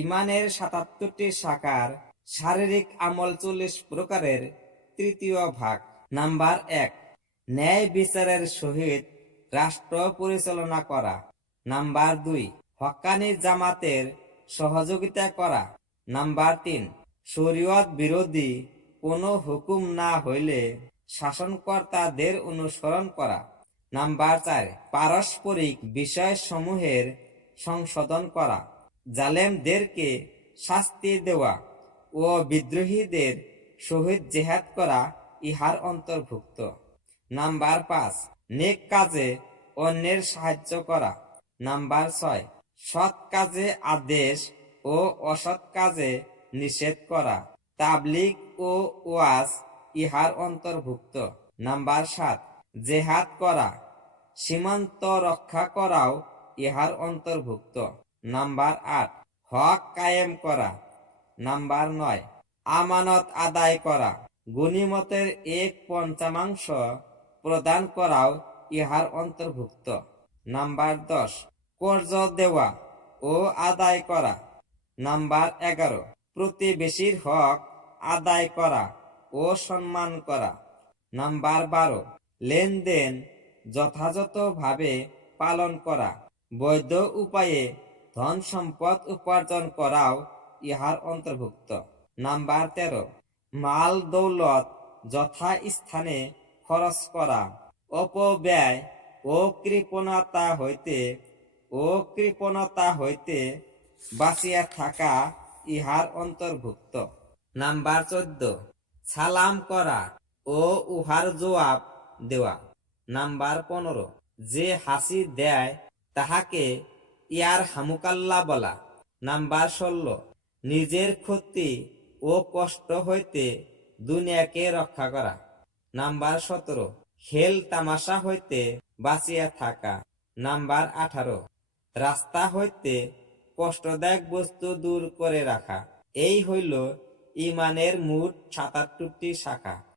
ইমানের ৭৭টি শাখার শারীরিক আমল ৪০ প্রকারের তৃতীয় ভাগ। নাম্বার ১, ন্যায় বিচারের সহিত রাষ্ট্র পরিচালনা করা। নাম্বার ২, হক্কানি জামাতের সহযোগিতা করা। নাম্বার ৩, শরীয়ত বিরোধী কোনো হুকুম না হইলে শাসনকর্তাদের অনুসরণ করা। নাম্বার ৪, পারস্পরিক বিষয়সমূহের সংশোধন করা, জালেমদেরকে শাস্তি দেওয়া ও বিদ্রোহীদের সহিত জেহাদ করা ইহার অন্তর্ভুক্ত। নাম্বার ৫, নেক কাজে অন্যের সাহায্য করা। নাম্বার ৬, সৎ কাজে আদেশ ও অসৎ কাজে নিষেধ করা, তাবলীগ ও ওয়াজ ইহার অন্তর্ভুক্ত। নাম্বার ৭, জেহাদ করা, সীমান্ত রক্ষা করাও ইহার অন্তর্ভুক্ত। নাম্বার ৮, হক কায়েম করা। নাম্বার ৯, আমানত আদায় করা, গনিমতের ১/৫ প্রদান করাও ইহার অন্তর্ভুক্ত। নাম্বার ১০, কর্জ দেওয়া ও আদায় করা। নাম্বার ১১, প্রতিবেশীর হক আদায় করা ও সম্মান করা। নাম্বার ১২, লেনদেন যথাযথভাবে পালন করা, বৈধ উপায়ে ধন সম্পদ উপার্জন করাও ইহার অন্তর্ভুক্ত। নাম্বার ১৩, মাল দৌলত যথাস্থানে খরচ করা, অপব্যয় ও কৃপণতা হইতে বাঁচিয়া থাকা ইহার অন্তর্ভুক্ত। নাম্বার ১৪, সালাম করা ও উহার জবাব দেওয়া। নাম্বার ১৫, যে হাসি দেয় তাহাকে ইয়ার হামুকাল্লা বলা। নাম্বার ১৬, নিজের ক্ষতি ও কষ্ট হইতে দুনিয়াকে রক্ষা করা। নাম্বার ১৭, খেল তামাশা হইতে বাঁচিয়া থাকা। নাম্বার ১৮, রাস্তা হইতে কষ্টদায়ক বস্তু দূর করে রাখা। এই হইল ইমানের মোট ৭৭টি শাখা।